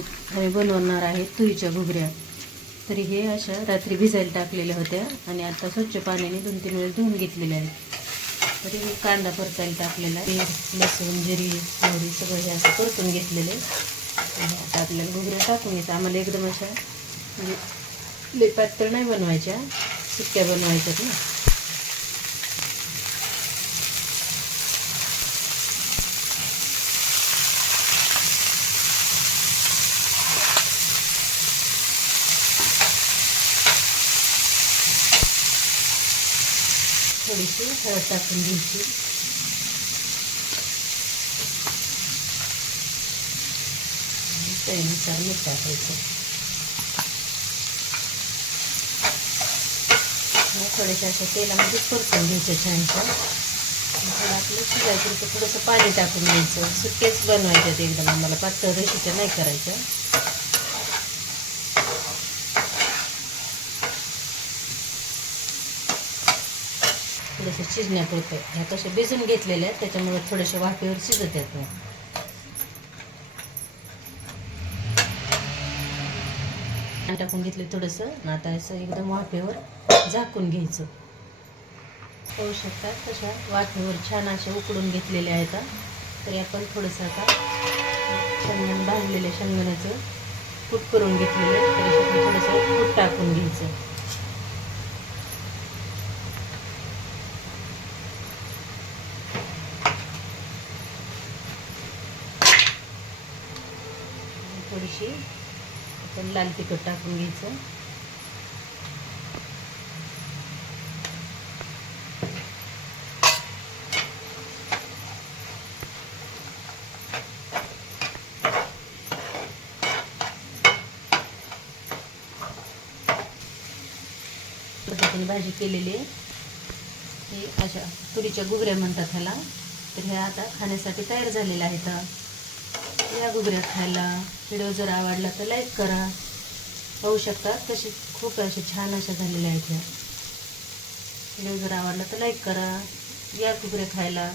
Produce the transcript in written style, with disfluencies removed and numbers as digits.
आम्ही बनवणार आहे तुरीच्या घुगऱ्या. तरी हे अशा रात्री भिजायला टाकलेल्या होत्या आणि आता स्वच्छ पाण्याने 2-3 वेळेस धुवून घेतलेल्या आहेत. तरी मी कांदा परतायला टाकलेला आहे, लसूण जिरी मोहरी सगळं हे असं परतून घेतलेले. आणि आता आपल्याला घुगऱ्या टाकून घ्यायचं. आम्हाला एकदम अशा म्हणजे लई पातळ नाही बनवायच्या, सुक्या बनवायच्यात ना. थोडीशी हळद टाकून घ्यायची. चवीनुसार मीठ टाकायचं. थोडेसे अशा तेलामध्ये परतून घ्यायचं छानसं. थोडं आपलं शिजायचं थोडंसं पाणी टाकून घ्यायचं. सुकेच बनवायचं एकदम, आम्हाला पातळ रेषेच्या नाही करायचं. थोडंसं शिजण्यापुरतं ह्या कशा भिजून घेतलेल्या आहेत त्याच्यामुळे थोडेसे वाफेवर शिजत आहेत. टाकून घेतले थोडंसं. आता असं एकदम वाफेवर झाकून घ्यायचं. होऊ शकतात तशा वाफेवर छान अशा उकडून घेतलेल्या आहेत. तरी आपण थोडंसं आता शेंगदाणे भाजलेल्या शेंगदाण्याचं कूट करून घेतलेलं आहे. तरी थोडंसं कूट टाकून घ्यायचं. थोडीशी आपण लाल तिखट टाकून घ्यायचं. पद्धतीने भाजी केलेली आहे. ही अशा तुरीच्या घुगऱ्या म्हणतात ह्याला. तर ह्या आता खाण्यासाठी तयार झालेल्या आहेत. या घुगऱ्या खायला. व्हिडिओ जर आवडला तर लाईक करा. पाहू शकता कशी खूप अशा छान अशा झालेल्या आहेत ह्या. व्हिडिओ जर आवडला तर लाईक करा. या घुगऱ्या खायला.